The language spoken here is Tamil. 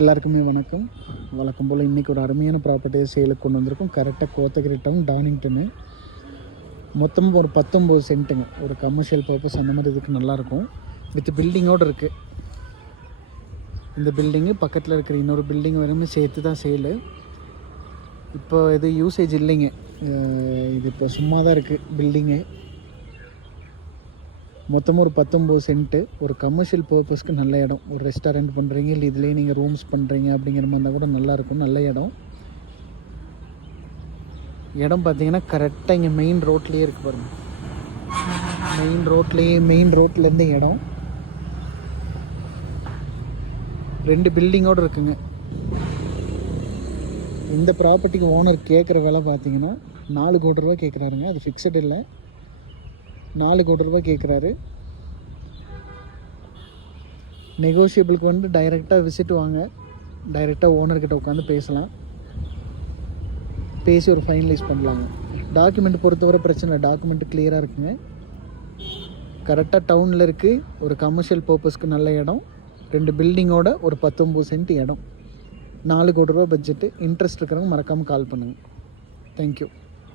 எல்லாருக்குமே வணக்கம். வழக்கம் போல் இன்றைக்கி ஒரு அருமையான ப்ராப்பர்ட்டியை சேலுக்கு கொண்டு வந்திருக்கோம். கரெக்டாக கோத்தகிரி டவுன் டார்னிங்டனு. மொத்தமாக ஒரு 19 சென்ட்டுங்க. ஒரு கமர்ஷியல் பர்பஸ் அந்த மாதிரி இதுக்கு நல்லாயிருக்கும். வித் பில்டிங்கோடு இருக்குது. இந்த பில்டிங்கு பக்கத்தில் இருக்கிற இன்னொரு பில்டிங் வரையுமே சேர்த்து தான் சேலு. இப்போ இது யூசேஜ் இல்லைங்க. இது இப்போ சும்மா தான் இருக்குது பில்டிங்கு. மொத்தமாக ஒரு 19 சென்ட்டு. ஒரு கமர்ஷியல் பர்பஸ்க்கு நல்ல இடம். ஒரு ரெஸ்டாரண்ட் பண்ணுறீங்க, இல்லை இதுலேயே நீங்கள் ரூம்ஸ் பண்ணுறீங்க அப்படிங்கிற மாதிரி இருந்தால் கூட நல்லாயிருக்கும். நல்ல இடம். இடம் பார்த்தீங்கன்னா கரெக்டாக இங்கே மெயின் ரோட்லேயே இருக்குது பாருங்கள். மெயின் ரோட்லேருந்து இடம் 2 பில்டிங்கோடு இருக்குங்க. இந்த ப்ராப்பர்ட்டிக்கு ஓனர் கேட்குற விலை பார்த்தீங்கன்னா 4 கோடி ரூபா கேட்குறாருங்க. அது ஃபிக்ஸட் இல்லை, 4 கோடி ரூபா கேட்குறாரு. நெகோஷியபிளுக்கு வந்து டைரெக்டாக விசிட் வாங்க, டைரெக்டாக ஓனர்கிட்ட உட்காந்து பேசலாம், பேசி ஒரு ஃபைனலைஸ் பண்ணலாங்க. டாக்குமெண்ட் பொறுத்தவரை பிரச்சனை இல்லை, டாக்குமெண்ட் கிளியராக இருக்குங்க. கரெக்டாக டவுனில் இருக்குது. ஒரு கமர்ஷியல் பர்பஸ்க்கு நல்ல இடம். 2 பில்டிங்கோட ஒரு 19 சென்ட் இடம். 4 கோடி ரூபா பட்ஜெட்டு. இன்ட்ரெஸ்ட் இருக்கிறவங்க மறக்காமல் கால் பண்ணுங்கள். தேங்க்யூ.